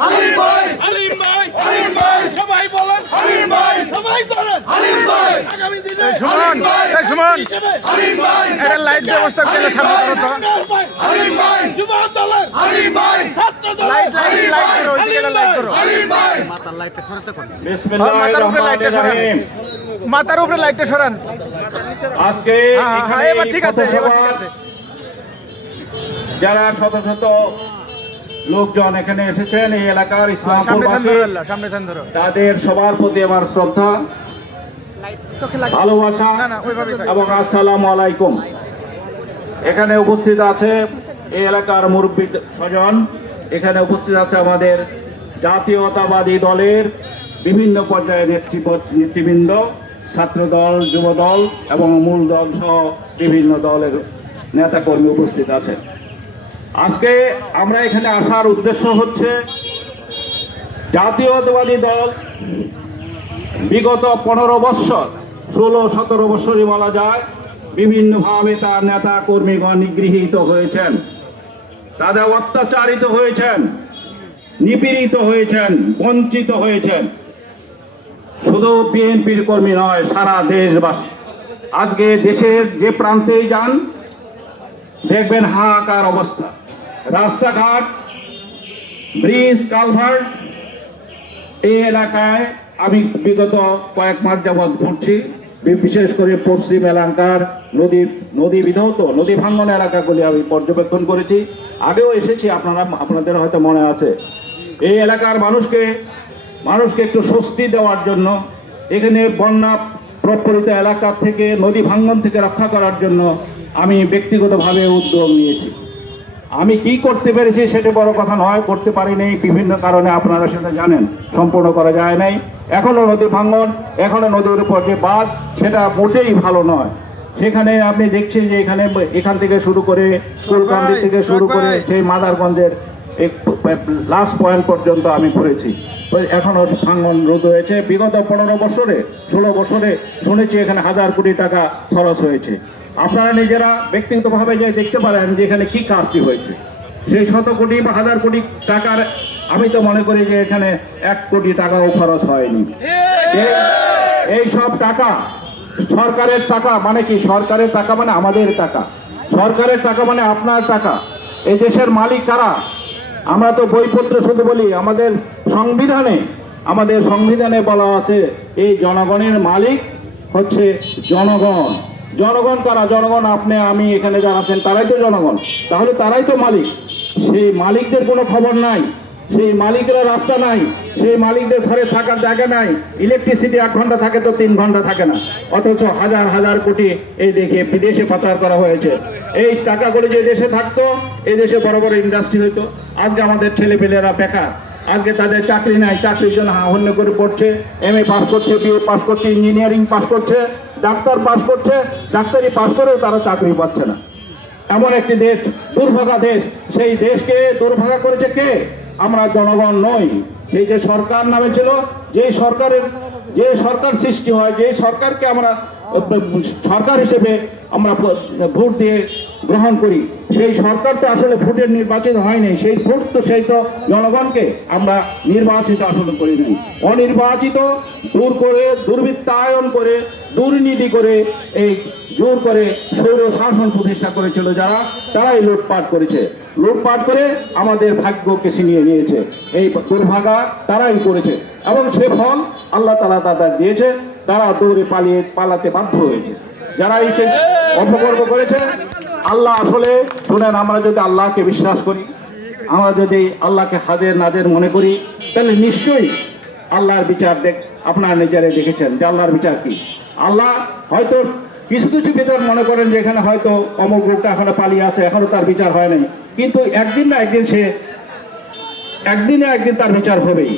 হালিম ভাই, হালিম ভাই, হালিম ভাই, সবাই বলেন হালিম ভাই, সবাই বলেন হালিম ভাই, আগামী দিনে সুমন, এই সুমন, হালিম ভাই, একটা লাইট ব্যবস্থা করে সামনে করো তো। হালিম ভাই, যুব দলের হালিম ভাই, ছাত্র দলের লাইট করো, ওইদিকে লাইট করো। হালিম ভাই, মাথার উপরে লাইটটা সরান, মাথার উপরে লাইটটা সরান। আজকে হ্যাঁ, এবার ঠিক আছে, এবার ঠিক আছে। যারা শত শত লোকজন এখানে এসেছেন এই এলাকার সামনে থান ইসলামপুরবাসী, ধরো, আল্লাহ, সামনে থান ধরো। তাদের সবার প্রতি আমার শ্রদ্ধা, ভালোবাসা না, না, ওইভাবেই থাক। এবং আসসালামু আলাইকুম। এখানে উপস্থিত আছে এই এলাকার মুরব্বী স্বজন, এখানে উপস্থিত আছে আমাদের জাতীয়তাবাদী দলের বিভিন্ন পর্যায়ের নেতৃবৃন্দ, ছাত্রদল, যুবদল এবং মূল দল সহ বিভিন্ন দলের নেতাকর্মী উপস্থিত আছে। আজকে আমরা এখানে আসার উদ্দেশ্য হচ্ছে জাতীয়তাবাদী দল বিগত 15 বৎসর, 16-17 বৎসরই বলা যায়, বিভিন্নভাবে তার নেতা কর্মীগণ নিগৃহীত হয়েছেন, তাদের অত্যাচারিত হয়েছেন, নিপীড়িত হয়েছেন, বঞ্চিত হয়েছেন। শুধু বিএনপির কর্মী নয়, সারা দেশবাসী। আজকে দেশের যে প্রান্তেই যান দেখবেন হাহাকার অবস্থা, রাস্তাঘাট, ব্রিজ, কালভার্ট। এই এলাকায় আমি বিগত কয়েক মাস যাবৎ ঘুরছি, বিশেষ করে পশ্চিম এলাকার নদী বিধৌত, নদী ভাঙ্গন এলাকাগুলি আমি পর্যবেক্ষণ করেছি। আগেও এসেছি, আপনাদের হয়তো মনে আছে। এই এলাকার মানুষকে একটু স্বস্তি দেওয়ার জন্য, এখানে বন্যা প্রভাবিত এলাকা থেকে, নদী ভাঙ্গন থেকে রক্ষা করার জন্য আমি ব্যক্তিগতভাবে উদ্যোগ নিয়েছি। আমি কি করতে পেরেছি সেটা বড় কথা নয়, করতে পারিনি বিভিন্ন কারণে, আপনারা সেটা জানেন, সম্পূর্ণ করা যায় নাই। এখনো নদী ভাঙ্গন, এখনো নদীর উপর যে বাঁধ, সেটা মোটেই ভালো নয়। সেখানে আপনি দেখছেন যে এখান থেকে শুরু করে কুলকান্দি থেকে শুরু করে সেই মাদারগঞ্জের লাস্ট পয়েন্ট পর্যন্ত আমি ঘুরেছি। এখনো ভাঙ্গন রোধ হয়েছে। বিগত 15 বছরে, 16 বছরে শুনেছি এখানে 1000 কোটি টাকা খরচ হয়েছে। আপনারা নিজেরা ব্যক্তিগতভাবে যে দেখতে পারেন যে এখানে কি কাজটি হয়েছে। সেই 100 কোটি বা 1000 কোটি টাকার আমি তো মনে করি যে এখানে 1 কোটি টাকাও খরচ হয়নি। এই সব টাকা সরকারের টাকা। মানে কি? সরকারের টাকা মানে আমাদের টাকা, সরকারের টাকা মানে আপনার টাকা। এই দেশের মালিক কারা? আমরা তো বইপত্রে শুধু বলি, আমাদের সংবিধানে বলা আছে এই জনগণের মালিক হচ্ছে জনগণ। জনগণ কারা? জনগণ আপনি, আমি, এখানে যারা আছেন তারাই তো জনগণ। তাহলে তারাই তো মালিক। সেই মালিকদের কোনো খবর নাই, সেই মালিকরা রাস্তা নাই, সেই মালিকদের ঘরে থাকার জায়গা নাই। ইলেকট্রিসিটি 1 ঘন্টা থাকে তো 3 ঘন্টা থাকে না, অথচ হাজার হাজার কোটি এই দেখে বিদেশে পাচার করা হয়েছে। এই টাকাগুলো যে দেশে থাকতো, এই দেশে বড় বড় ইন্ডাস্ট্রি হইতো। আজকে আমাদের ছেলেপেলেরা বেকার, আজকে তাদের চাকরি নাই, চাকরির জন্য হন্য করে পড়ছে। MA পাস করছে, BA পাস করছে, ইঞ্জিনিয়ারিং পাস করছে, ডাক্তার পাস করছে, ডাক্তারি পাস করেও তারা চাকরি পাচ্ছে না। এমন একটি দেশ, দুর্ভাগা দেশ। সেই দেশকে দুর্ভাগা করেছে কে? আমরা জনগণ নই। সেই যে সরকার নামে ছিল, যে সরকার সৃষ্টি হয়, যে সরকারকে আমরা সরকার হিসেবে আমরা ভোট দিয়ে গ্রহণ করি, সেই সরকার তো আসলে ভোটের নির্বাচিত হয়নি। সেই ভোট তো জনগণকে আমরা নির্বাচিত আসলে করি নাই। অনির্বাচিত দুর্বৃত্তায়ন করে, দুর্নীতি করে, এই জোর করে স্বৈর শাসন প্রতিষ্ঠা করেছিল যারা, তারাই লুটপাট করেছে। লুটপাট করে আমাদের ভাগ্যকে ছিনিয়ে নিয়েছে। এই দুর্ভাগা তারাই করেছে এবং সে ফল আল্লাহ তাআলা তাদের দিয়েছে। তারা দৌড়ে পালাতে বাধ্য হয়েছে। যারা এই অপকর্ম করেছে, আল্লাহ আসলে শুনেন, আমরা যদি আল্লাহকে বিশ্বাস করি, আমরা যদি আল্লাহকে হাজের নাজের মনে করি, তাহলে নিশ্চয়ই আল্লাহর বিচার আপনারা নিজেরাই দেখেছেন যে আল্লাহর বিচার কি। আল্লাহ হয়তো কিছু কিছু বিচার মনে করেন যে এখানে হয়তো অমুক লোকটা এখনো পালিয়ে আছে, এখনো তার বিচার হয় নাই, কিন্তু একদিন না একদিন একদিন তার বিচার হবেই।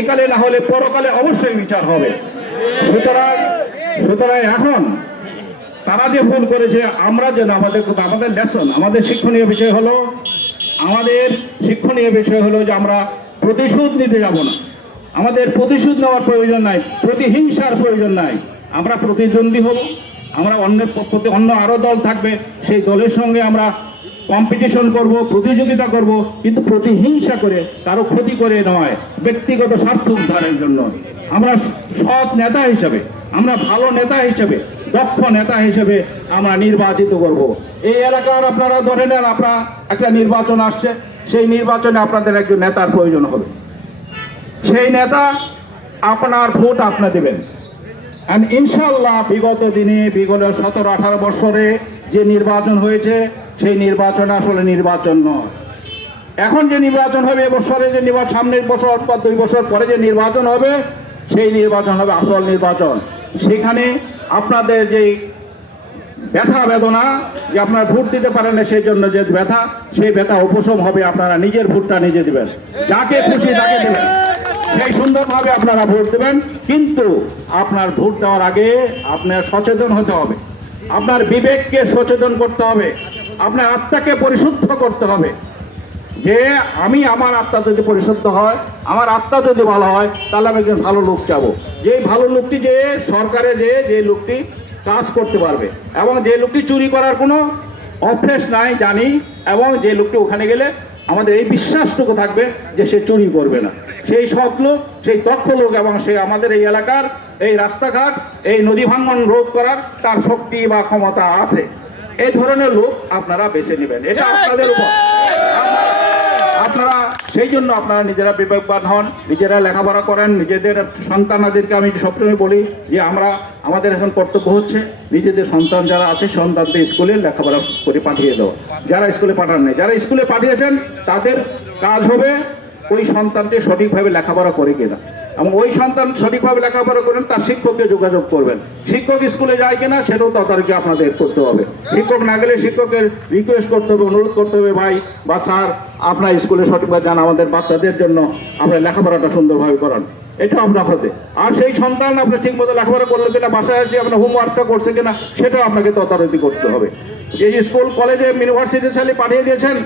একালে না হলে পরকালে অবশ্যই বিচার হবে। সুতরাং এখন তারা যে ভুল করেছে, আমরা যেন আমাদের লেসন, আমাদের শিক্ষণীয় বিষয় হলো যে আমরা প্রতিশোধ নিতে যাব না। আমাদের প্রতিশোধ নেওয়ার প্রয়োজন নাই, প্রতিহিংসার প্রয়োজন নাই। আমরা প্রতিদ্বন্দ্বী হব, আমরা অন্য আরো দল থাকবে, সেই দলের সঙ্গে আমরা কম্পিটিশন করব, প্রতিযোগিতা করব, কিন্তু প্রতিহিংসা করে, কারো ক্ষতি করে নয়, ব্যক্তিগত স্বার্থ উদ্ধারের জন্য। আমরা সৎ নেতা হিসেবে, আমরা ভালো নেতা হিসেবে, দক্ষ নেতা হিসেবে আমরা নির্বাচিত করব। এই এলাকার আপনারা ধরে নেন, আপনার একটা নির্বাচন আসছে, সেই নির্বাচনে আপনাদের একজন নেতার প্রয়োজন হবে। সেই নেতা আপনার ভোট আপনি দেবেন। আর ইনশাল্লাহ বিগত দিনে, বিগত 17-18 বছরে যে নির্বাচন হয়েছে, সেই নির্বাচন আসলে নির্বাচন নয়। এখন যে নির্বাচন হবে, এবছরে যে নির্বাচন, সামনের বছর অথবা 2 বছর পরে যে নির্বাচন হবে, সেই নির্বাচন হবে আসল নির্বাচন। সেখানে আপনাদের যে ব্যথা বেদনা, যে আপনারা ভোট দিতে পারেন না সেই জন্য যে ব্যথা, সেই ব্যথা উপশম হবে। আপনারা নিজের ভোটটা নিজে দিবেন, যাকে খুশি তাকে দেবেন, সেই সুন্দরভাবে আপনারা ভোট দেবেন। কিন্তু আপনার ভোট দেওয়ার আগে আপনার সচেতন হতে হবে, আপনার বিবেককে সচেতন করতে হবে, আপনার আত্মাকে পরিশুদ্ধ করতে হবে। যে আমার আত্মা যদি পরিশুদ্ধ হয়, আমার আত্মা যদি ভালো হয়, তাহলে আমি একজন ভালো লোক চাবো। যে ভালো লোকটি যে সরকারে যে লোকটি কাজ করতে পারবে, এবং যে লোকটি চুরি করার কোনো অভ্যেস নাই জানি, এবং যে লোকটি ওখানে গেলে আমাদের এই বিশ্বাসটুকু থাকবে যে সে চুরি করবে না, সেই সৎ লোক, সেই দক্ষ লোক, এবং সে আমাদের এই এলাকার এই রাস্তাঘাট, এই নদী ভাঙন রোধ করার তার শক্তি বা ক্ষমতা আছে, এই ধরনের লোক আপনারা বেছে নেবেন। এটা আপনাদের উপর। আপনারা সেই জন্য আপনারা নিজেরা বিবেকবান হন, নিজেরা লেখাপড়া করেন, নিজেদের সন্তানাদেরকে আমি সবসময় বলি যে আমাদের এখন কর্তব্য হচ্ছে নিজেদের সন্তান যারা আছে, সন্তানদের স্কুলে লেখাপড়া করে পাঠিয়ে দেওয়া। যারা স্কুলে পাঠান নাই, যারা স্কুলে পাঠিয়েছেন, তাদের কাজ হবে ওই সন্তানকে সঠিকভাবে লেখাপড়া করে কিনা, এবং ওই সন্তান সঠিকভাবে লেখাপড়া করেন তার শিক্ষককে যোগাযোগ করবেন। শিক্ষক স্কুলে যায় কিনা সেটাও তদারকি আপনাদের করতে হবে। শিক্ষক না গেলে শিক্ষকের রিকোয়েস্ট করতে হবে, অনুরোধ করতে হবে, ভাই বা স্যার আপনার স্কুলে সঠিকভাবে যান, আমাদের বাচ্চাদের জন্য আপনার লেখাপড়াটা সুন্দরভাবে করান। এটা আপনার হতে। আর সেই সন্তান আপনার ঠিক মতো লেখাপড়া করলো কিনা, বাসায় এসে আপনার হোমওয়ার্কটা করছে কিনা, সেটাও আপনাকে তদারকি করতে হবে। যে স্কুল কলেজে ইউনিভার্সিটি ছেলে পাঠিয়ে দিয়েছেন,